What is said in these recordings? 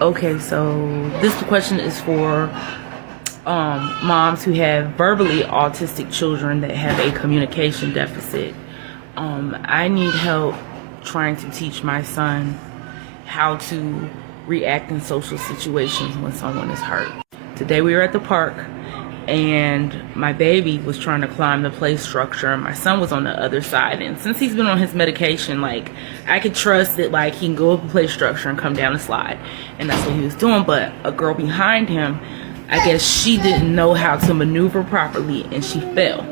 Okay, so this question is for moms who have verbally autistic children that have a communication deficit. I need help trying to teach my son how to react in social situations when someone is hurt. Today we were at the park and my baby was trying to climb the play structure and my son was on the other side, and since he's been on his medication, like, I could trust that, like, he can go up the play structure and come down the slide, and that's what he was doing. But a girl behind him, I guess she didn't know how to maneuver properly and she fell.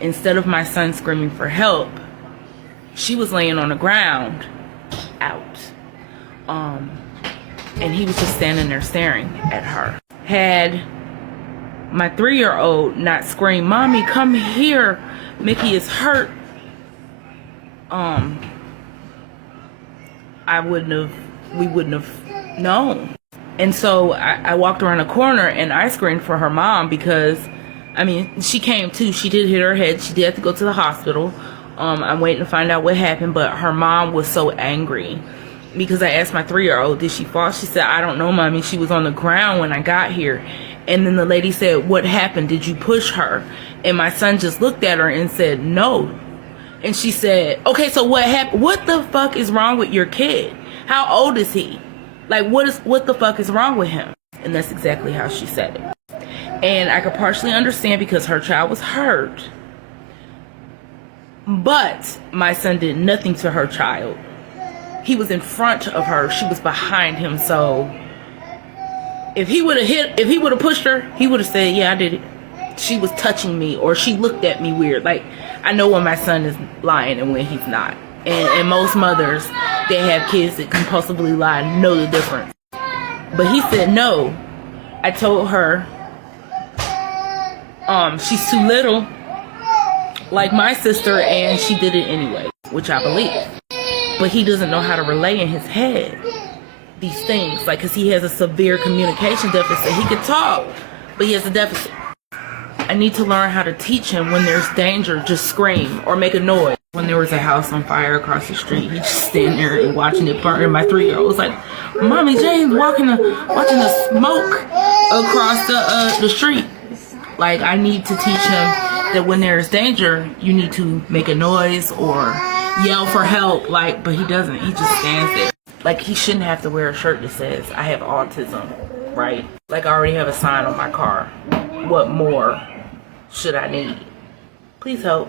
Instead of my son screaming for help, she was laying on the ground out, and he was just standing there staring at her. Had my 3-year-old not screamed, "Mommy, come here, Mickey is hurt," we wouldn't have known. And so I walked around the corner and I screamed for her mom because, I mean, she came too. She did hit her head. She did have to go to the hospital. I'm waiting to find out what happened, but her mom was so angry because I asked my 3-year-old, did she fall? She said, "I don't know, Mommy. She was on the ground when I got here." And then the lady said, "What happened? Did you push her?" And my son just looked at her and said, "No." And she said, "Okay, so what happened? What the fuck is wrong with your kid? How old is he? Like, what the fuck is wrong with him?" And that's exactly how she said it. And I could partially understand because her child was hurt. But my son did nothing to her child. He was in front of her. She was behind him. So if he would have pushed her, he would have said, "Yeah, I did it. She was touching me," or "She looked at me weird." Like, I know when my son is lying and when he's not. And most mothers that have kids that compulsively lie know the difference. But he said no. I told her she's too little, like my sister, and she did it anyway, which I believe. But he doesn't know how to relay in his head these things, like, because he has a severe communication deficit. He could talk, but he has a deficit. I need to learn how to teach him when there's danger, just scream or make a noise. When there was a house on fire across the street, he'd just stand there and watching it burn. And my 3-year-old was like, "Mommy, James watching the smoke across the street." Like, I need to teach him that when there's danger, you need to make a noise or yell for help. Like, but he doesn't. He just stands there. Like, he shouldn't have to wear a shirt that says, "I have autism," right? Like, I already have a sign on my car. What more should I need? Please help.